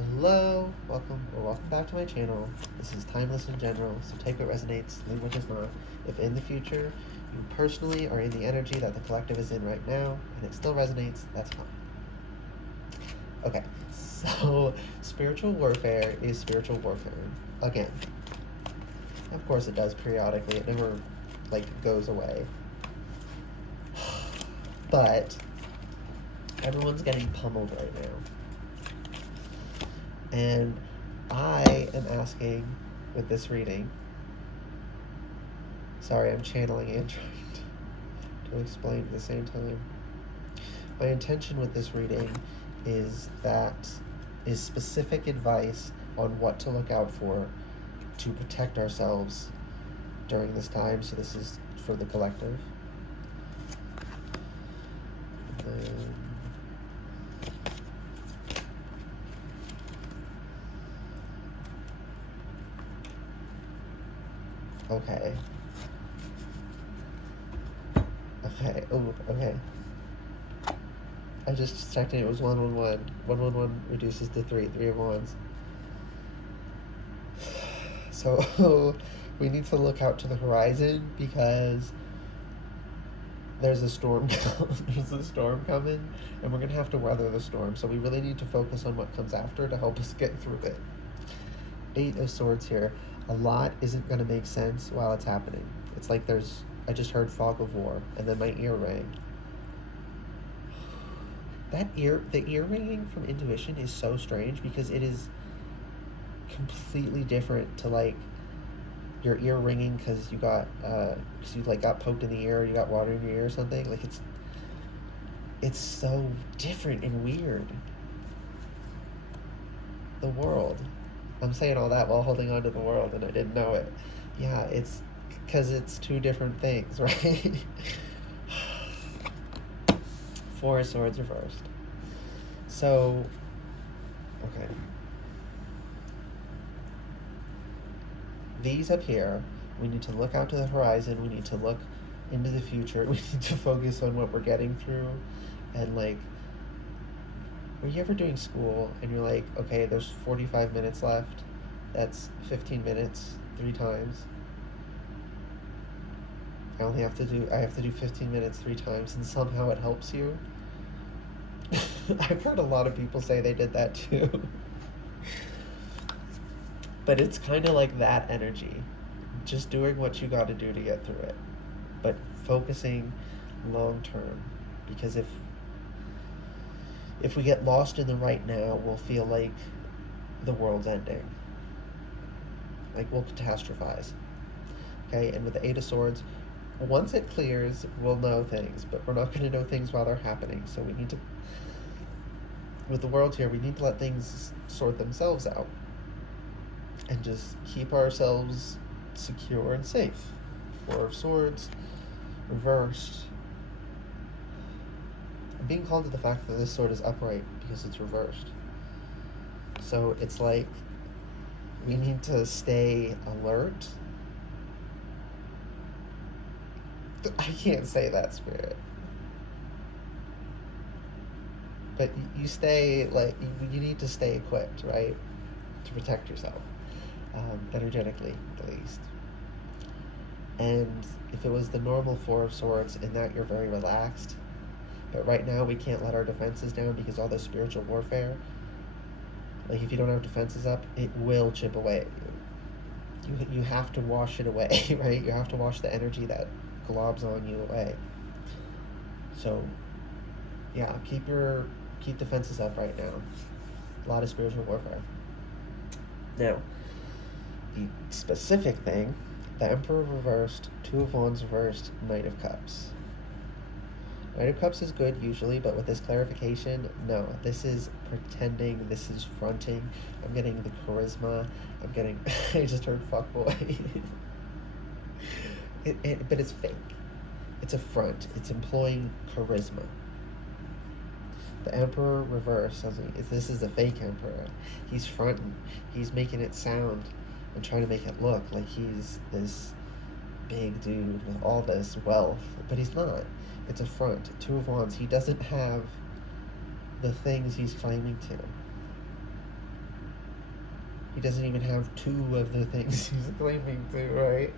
Hello, welcome back to my channel. This is Timeless in General, so take what resonates, leave what does not. If in the future you personally are in the energy that the collective is in right now and it still resonates, that's fine. Okay, so spiritual warfare is spiritual warfare. Again, of course it does periodically, it never goes away. But everyone's getting pummeled right now. And I am asking with this reading, sorry, I'm channeling and trying to explain at the same time. My intention with this reading is specific advice on what to look out for to protect ourselves during this time. So this is for the collective. Okay. Okay. I just checked it was 111. 111 reduces to 3 of wands. So we need to look out to the horizon because there's a storm coming, and we're gonna have to weather the storm. So we really need to focus on what comes after to help us get through it. 8 of Swords here. A lot isn't gonna make sense while it's happening. It's like I just heard fog of war, and then my ear rang. The ear ringing from intuition is so strange because it is completely different to your ear ringing because you got got poked in the ear, or you got water in your ear or something. It's so different and weird. The world. I'm saying all that while holding on to the world, and I didn't know it. Yeah, it's because it's two different things, right? 4 of Swords reversed. So, okay. These up here, we need to look out to the horizon, we need to look into the future, we need to focus on what we're getting through, and were you ever doing school and you're like, okay, there's 45 minutes left, that's 15 minutes 3 times. I have to do 15 minutes 3 times, and somehow it helps you. I've heard a lot of people say they did that too. But it's kind of like that energy. Just doing what you got to do to get through it. But focusing long term. Because if we get lost in the right now, we'll feel like the world's ending. We'll catastrophize. Okay, and with the 8 of Swords, once it clears, we'll know things, but we're not going to know things while they're happening. So we need to, with the world here, we need to let things sort themselves out and just keep ourselves secure and safe. 4 of Swords reversed. I'm being called to the fact that this sword is upright because it's reversed. So it's like we need to stay alert. I can't say that, Spirit. But you stay, you need to stay equipped, right? To protect yourself. Energetically, at least. And if it was the normal 4 of Swords, in that you're very relaxed, but right now we can't let our defenses down because all this spiritual warfare, if you don't have defenses up, it will chip away at you. You have to wash it away, right? You have to wash the energy that globs on you away. So, yeah, keep defenses up right now. A lot of spiritual warfare. Now, the specific thing, the Emperor reversed, 2 of Wands reversed, Knight of Cups. Knight of Cups is good usually, but with this clarification, no. This is pretending, this is fronting. I'm getting the charisma. I just heard fuckboy. But it's fake. It's a front. It's employing charisma. The Emperor reversed. This is a fake Emperor. He's fronting. He's making it sound and trying to make it look like he's this big dude with all this wealth, but he's not. It's a front. 2 of Wands. He doesn't have the things he's claiming to. He doesn't even have two of the things he's claiming to, right?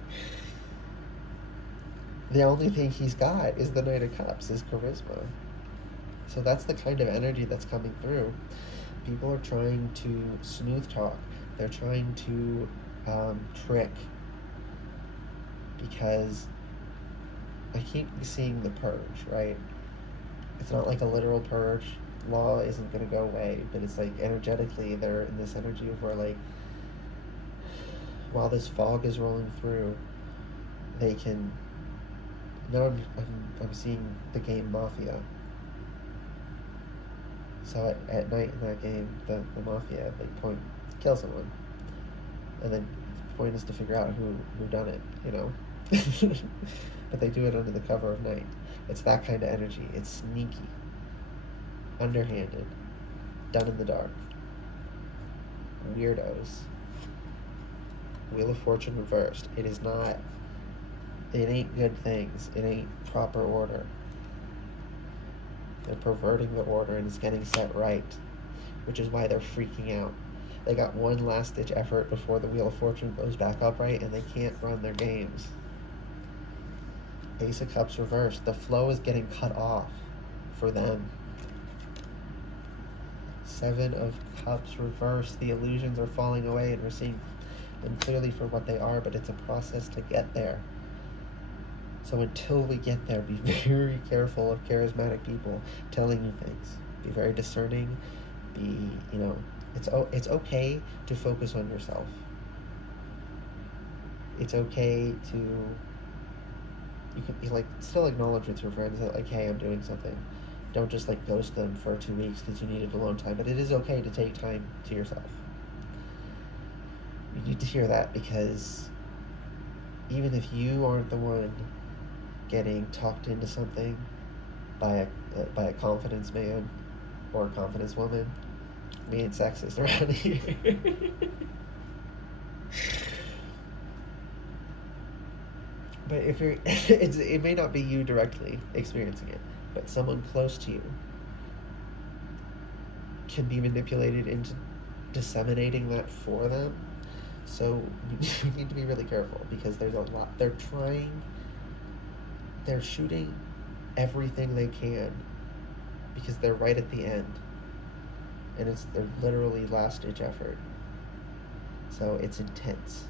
The only thing he's got is the Knight of Cups, his charisma. So that's the kind of energy that's coming through. People are trying to smooth talk. They're trying to trick, because I keep seeing the purge, right? It's not like a literal purge. Law isn't going to go away, but it's like energetically they're in this energy of where, like, while this fog is rolling through, they can. Now I'm seeing the game Mafia. So at night in that game, the Mafia, like, kill someone, and then the point is to figure out who done it, you know. But they do it under the cover of night. It's that kind of energy. It's sneaky, underhanded, done in the dark. Weirdos. Wheel of Fortune reversed. It is not. It ain't good things. It ain't proper order. They're perverting the order, and it's getting set right, which is why they're freaking out. They got one last-ditch effort before the Wheel of Fortune goes back upright, and they can't run their games. Ace of Cups reversed. The flow is getting cut off for them. Seven of Cups reversed. The illusions are falling away, and we're seeing them clearly for what they are, but it's a process to get there. So until we get there, be very careful of charismatic people telling you things. Be very discerning. It's okay to focus on yourself. It's okay to, you can still acknowledge with your friends that, like, hey, I'm doing something. Don't just ghost them for 2 weeks because you needed alone time. But it is okay to take time to yourself. You need to hear that, because even if you aren't the one getting talked into something by a confidence man or a confidence woman, we ain't sexist around here. But if you're, it may not be you directly experiencing it, but someone close to you can be manipulated into disseminating that for them. So we need to be really careful, because there's a lot. They're shooting everything they can, because they're right at the end, and they're literally last-ditch effort. So it's intense.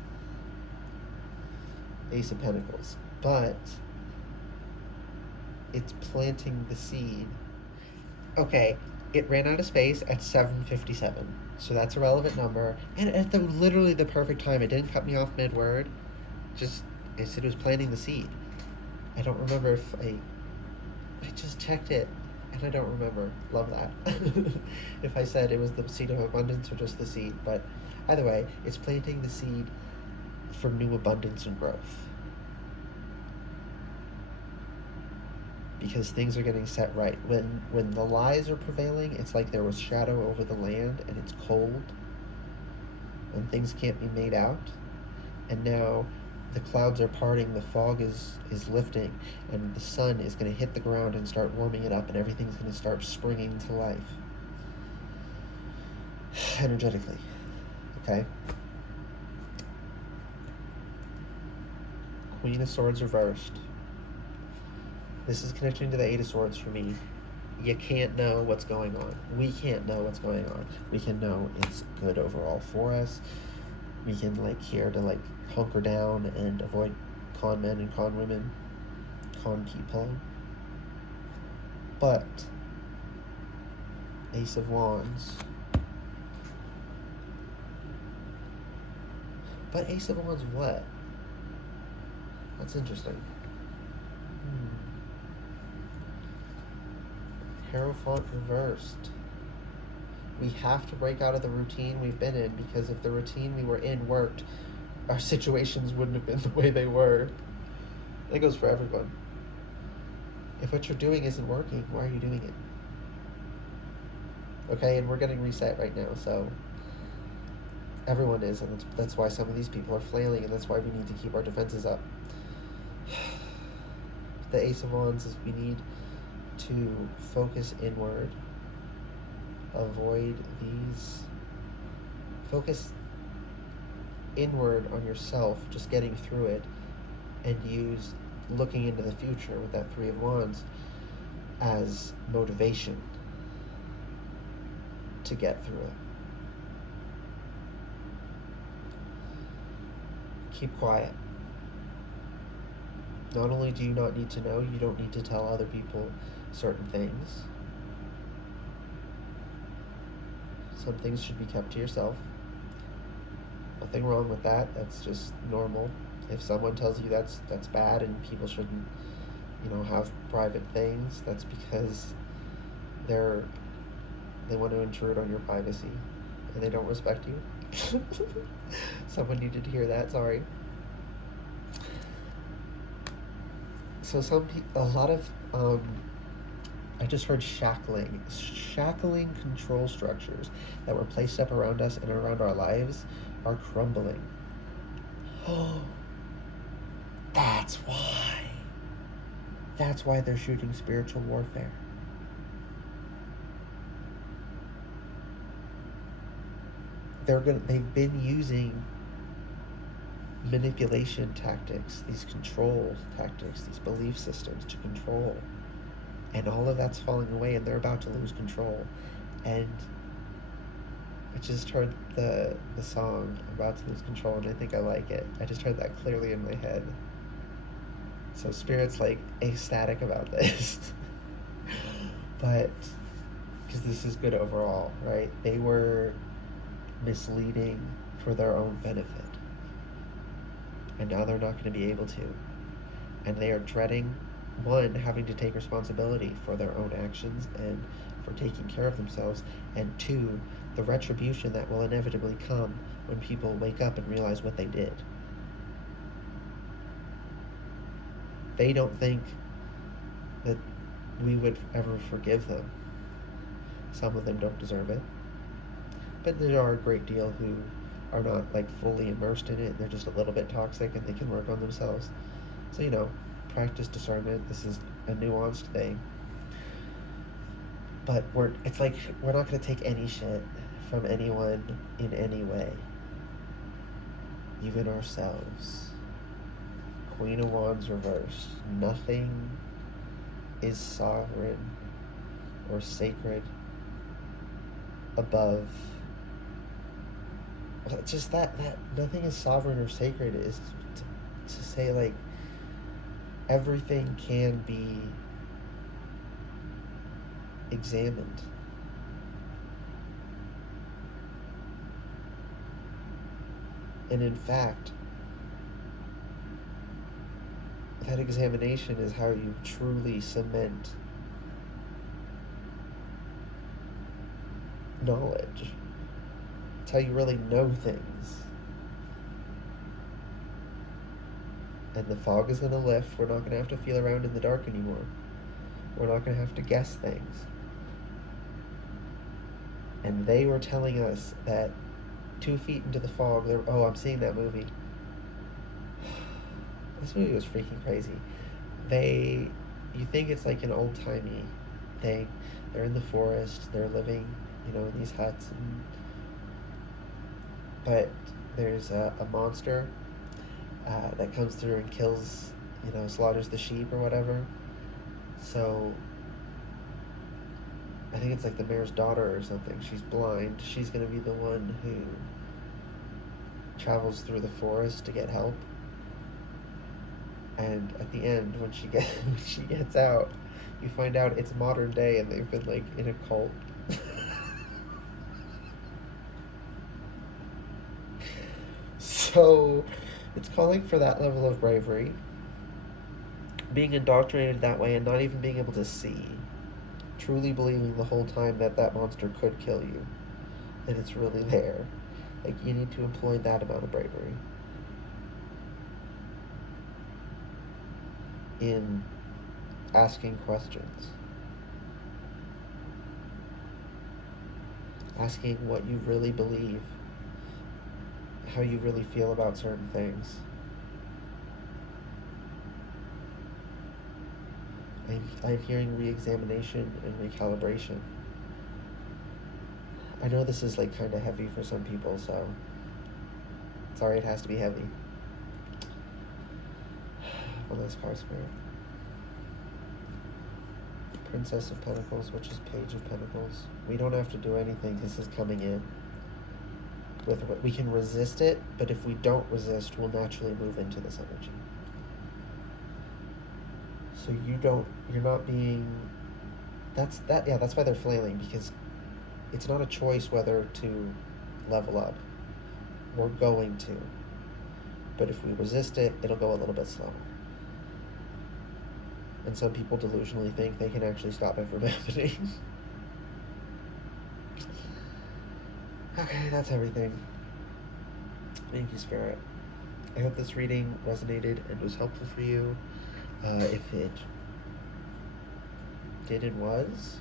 Ace of Pentacles. But it's planting the seed. Okay, it ran out of space at 7:57. So that's a relevant number. And at literally the perfect time. It didn't cut me off mid-word. I said it was planting the seed. I don't remember if I just checked it, and I don't remember. Love that. If I said it was the seed of abundance or just the seed. But either way, it's planting the seed for new abundance and growth. Because things are getting set right. When the lies are prevailing, it's like there was shadow over the land, and it's cold, and things can't be made out. And now the clouds are parting, the fog is lifting, and the sun is going to hit the ground and start warming it up, and everything's going to start springing to life. Energetically. Okay? Queen of Swords reversed. This is connecting to the Eight of Swords for me. You can't know what's going on. We can't know what's going on. We can know it's good overall for us. We can care to hunker down and avoid con men and con women, con people. But Ace of Wands. But Ace of Wands what? That's interesting. Hierophant reversed. We have to break out of the routine we've been in, because if the routine we were in worked, our situations wouldn't have been the way they were. That goes for everyone. If what you're doing isn't working, why are you doing it? Okay, and we're getting reset right now, so everyone is, and that's why some of these people are flailing, and that's why we need to keep our defenses up. The Ace of Wands is we need to focus inward, avoid these, focus inward on yourself, just getting through it, and use looking into the future with that Three of Wands as motivation to get through it. Keep quiet. Not only do you not need to know, you don't need to tell other people certain things. Some things should be kept to yourself. Nothing wrong with that. That's just normal. If someone tells you that's bad and people shouldn't, have private things, that's because they want to intrude on your privacy and they don't respect you. Someone needed to hear that, sorry. So a lot of, I just heard shackling control structures that were placed up around us and around our lives are crumbling. Oh, that's why they're shooting spiritual warfare. They've been using manipulation tactics, these control tactics, these belief systems to control. And all of that's falling away and they're about to lose control. And I just heard the song About to Lose Control and I think I like it. I just heard that clearly in my head. So Spirit's like ecstatic about this. But because this is good overall, right? They were misleading for their own benefit. And now they're not going to be able to. And they are dreading, one, having to take responsibility for their own actions and for taking care of themselves, and two, the retribution that will inevitably come when people wake up and realize what they did. They don't think that we would ever forgive them. Some of them don't deserve it. But there are a great deal who are not fully immersed in it. They're just a little bit toxic and they can work on themselves. So, practice discernment. This is a nuanced thing. But we're not going to take any shit from anyone in any way. Even ourselves. Queen of Wands reversed. Nothing is sovereign or sacred above. Just that nothing is sovereign or sacred is to say everything can be examined. And in fact, that examination is how you truly cement knowledge. It's how you really know things. And the fog is going to lift. We're not going to have to feel around in the dark anymore. We're not going to have to guess things. And they were telling us that 2 feet into the fog, I'm seeing that movie. This movie was freaking crazy. You think it's like an old-timey thing. They're in the forest. They're living, in these huts. But there's a monster that comes through and kills, slaughters the sheep or whatever. So I think it's the mayor's daughter or something. She's blind. She's going to be the one who travels through the forest to get help. And at the end, when she gets out, you find out it's modern day and they've been in a cult. So it's calling for that level of bravery, being indoctrinated that way and not even being able to see, truly believing the whole time that monster could kill you, and it's really there. You need to employ that amount of bravery in asking questions, asking what you really believe, how you really feel about certain things. I'm hearing re-examination and recalibration. I know this is kind of heavy for some people, so Sorry, it has to be heavy. Well, those cards for Princess of Pentacles, which is Page of Pentacles. We don't have to do anything. This is coming in. We can resist it, but if we don't resist, we'll naturally move into this energy. So you're not being, that's why they're flailing, because it's not a choice whether to level up. We're going to. But if we resist it, it'll go a little bit slower. And some people delusionally think they can actually stop it from happening. Okay, that's everything. Thank you, Spirit. I hope this reading resonated and was helpful for you. If it did and was,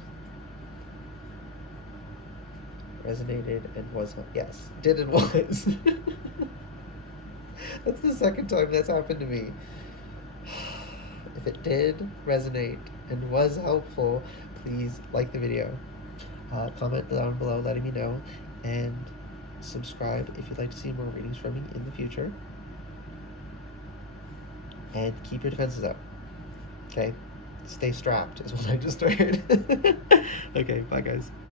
resonated and was, yes, did and was. That's the second time that's happened to me. If it did resonate and was helpful, please like the video, comment down below letting me know, and subscribe if you'd like to see more readings from me in the future. And keep your defenses up. Okay? Stay strapped is what I just heard. Okay, bye guys.